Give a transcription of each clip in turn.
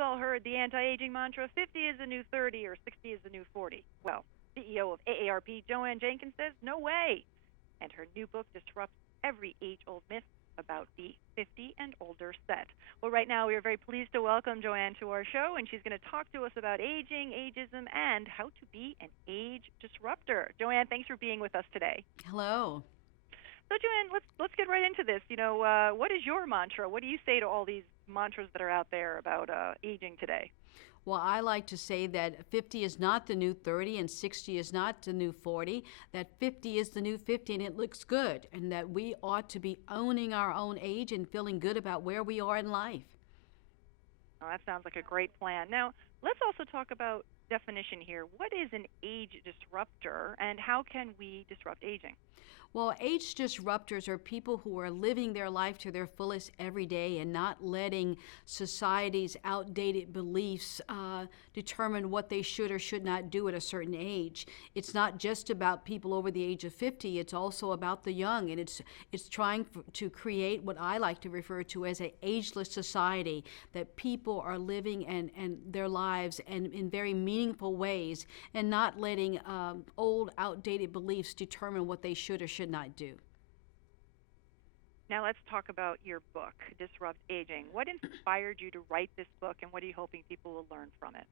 we've all heard the anti-aging mantra, 50 is the new 30 or 60 is the new 40. Well, CEO of AARP, Ann Jenkins, says no way. And her new book disrupts every age-old myth about the 50 and older set. Well, right now we are very pleased to welcome Joanne to our show, and she's going to talk to us about aging, ageism, and how to be an age disruptor. Joanne, thanks for being with us today. Hello. So, Joanne, let's get right into this. What is your mantra? What do you say to all these mantras that are out there about aging today? Well, I like to say that 50 is not the new 30 and 60 is not the new 40, that 50 is the new 50 and it looks good, and that we ought to be owning our own age and feeling good about where we are in life. Oh, that sounds like a great plan. Now, let's also talk about definition here. What is an age disruptor, and how can we disrupt aging? Well, age disruptors are people who are living their life to their fullest every day and not letting society's outdated beliefs determine what they should or should not do at a certain age. It's not just about people over the age of 50, it's also about the young, and it's trying to create what I like to refer to as an ageless society, that people are living and their lives and in very meaningful ways and not letting old, outdated beliefs determine what they should or should not do. Now let's talk about your book, Disrupt Aging. What inspired you to write this book, and what are you hoping people will learn from it?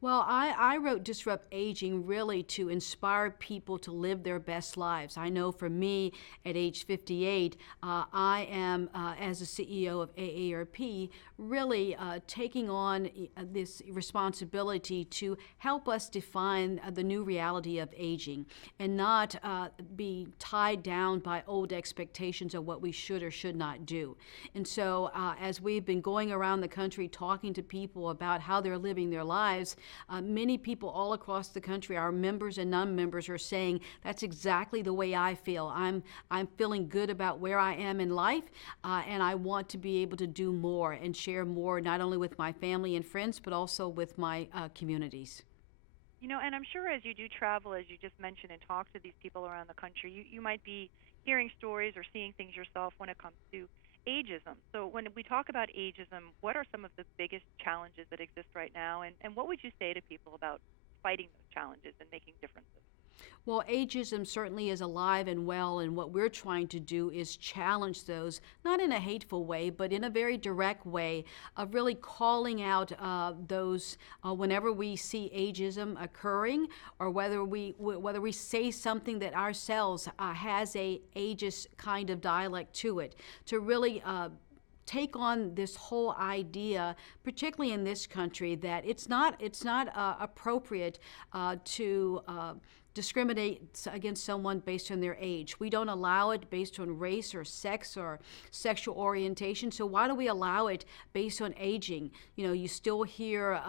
Well, I wrote Disrupt Aging really to inspire people to live their best lives. I know for me, at age 58, I am, as a CEO of AARP, really taking on this responsibility to help us define the new reality of aging and not be tied down by old expectations of what we should or should not do. And so as we've been going around the country talking to people about how they're living their lives, many people all across the country, our members and non-members, are saying that's exactly the way I feel. I'm feeling good about where I am in life, and I want to be able to do more and share more, not only with my family and friends, but also with my communities. And I'm sure as you do travel, as you just mentioned, and talk to these people around the country, you might be hearing stories or seeing things yourself when it comes to ageism. So when we talk about ageism, what are some of the biggest challenges that exist right now, and what would you say to people about fighting those challenges and making differences? Well, ageism certainly is alive and well, and what we're trying to do is challenge those, not in a hateful way, but in a very direct way of really calling out those whenever we see ageism occurring, or whether we say something that ourselves has a ageist kind of dialect to it, to really take on this whole idea, particularly in this country, that it's not appropriate to discriminate against someone based on their age. We don't allow it based on race or sex or sexual orientation. So why do we allow it based on aging? You still hear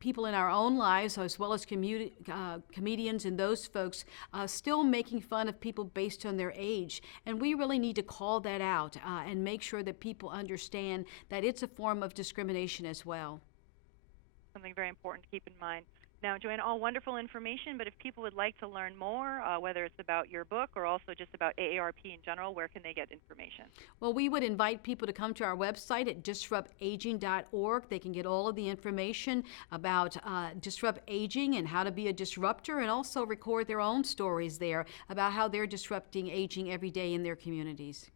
people in our own lives, as well as comedians and those folks, still making fun of people based on their age. And we really need to call that out and make sure that people understand that it's a form of discrimination as well. Something very important to keep in mind. Now, Joanne, all wonderful information, but if people would like to learn more, whether it's about your book or also just about AARP in general, where can they get information? Well, we would invite people to come to our website at disruptaging.org. They can get all of the information about disrupt aging and how to be a disruptor, and also record their own stories there about how they're disrupting aging every day in their communities.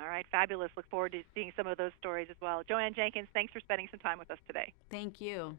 All right, fabulous. Look forward to seeing some of those stories as well. Ann Jenkins, thanks for spending some time with us today. Thank you.